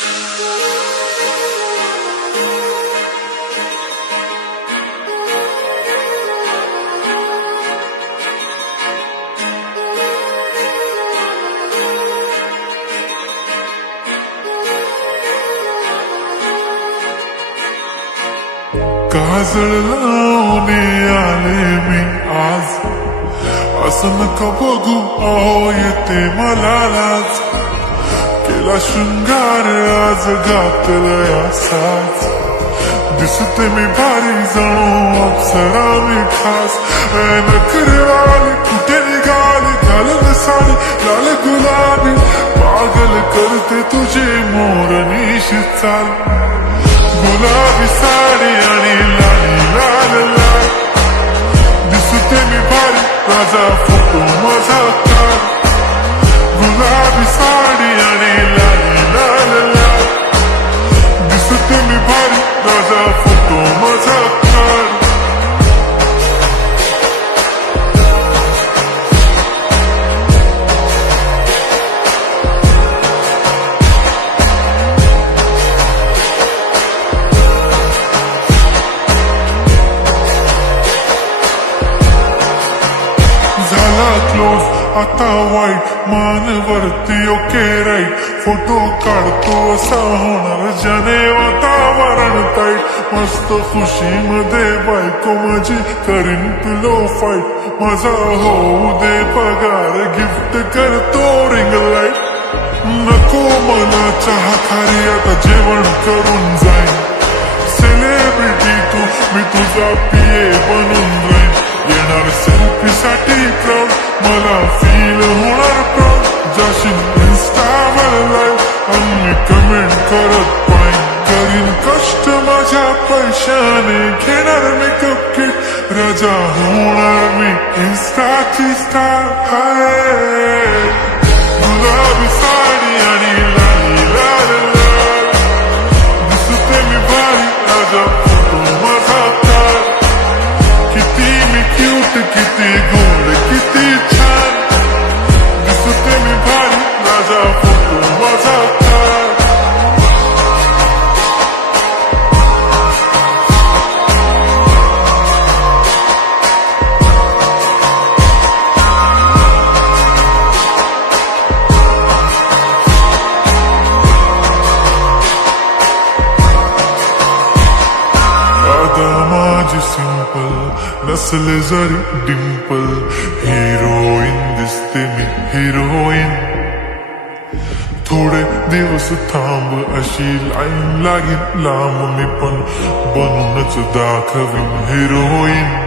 काजळ लावून आले मी आज, असं नका बघू अहो येते मला लाज. केला शृंगार आज घातलाय असाच, दिसते मी भारी जणू अप्सरा मी खास. नखरेवाली कुठे निघाली घालून साडी लाल गुलाबी, पागल करते तुझे मोरनीशी चाल. गुलाबी साडी आणि लाली लाल लाल, दिसते मी भारी माझा फोटो माझा काढ. गुलाबी साडी आणि लाली लाल लाल, दिसते मी भारी माझा फोटो माझा काढ. झाला क्लोज आता वाईट, मान वरती ओके राईट. फोटो काढतो असा होणार ज्याने वातावरण टाईट. मस्त खुशी मध्ये बायको माझी करीन पिलो फाईट. माझा होऊ दे पगार गिफ्ट करतो रिंग लाईट. नको मला चहा खारी आता जेवण करून जाईन. सेलिब्रिटी तू मी तुझा पिये बनून राहीन. येणार सेल्फी साठी क्राऊड मला फील होणार प्राऊड. जाशील इन्स्टावर लाईव्ह आणि कमेंट करत पाहिन. करीन कष्ट माझ्या पैशाने घेणार मेकअप किट. राजा होणार मी इन्स्टाची स्टार. गुलाबी साडी आणि लाली लाल लाल, दिसते मी भारी राजा फोटो माझा काढ. किती मी क्यूट किती गोड किती छान, दिसते मी भारी माझा फोटो माझा काढ. माझी सिंपल नसले जरी डिंपल, हिरोईन दिसते मी हिरोईन. थोडे दिवस थांब अशी लाईन लागेल लांब, मी पण बनूनच दाखवीन हिरोईन.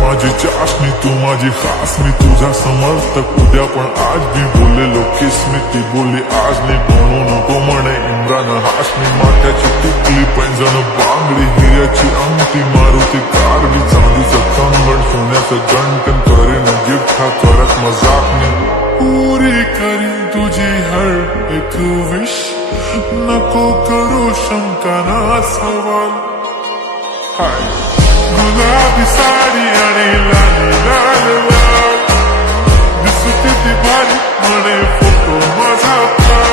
माझी चाशनी तू माझी खास, मी तुझा समर्थक उद्या पण आज मी बोललेलो किस मी. ती बोलली आज मी म्हणू नको म्हणे इम्रान हाशमी. माथ्याची टिकली पैंजण बांगडी हिऱ्याची अंगठी, मारुती कारली चांदीचं कंगण सोन्याचं गंटन. करीन गिफ्ट हा करत मजाक मी, पुरी करीन तुझी हर एक विश. नको करू शंका ना सवाल. गुलाबी साडी आणि लाली लाल लाल, दिसते ती भारी म्हणे फोटो माझा काढ.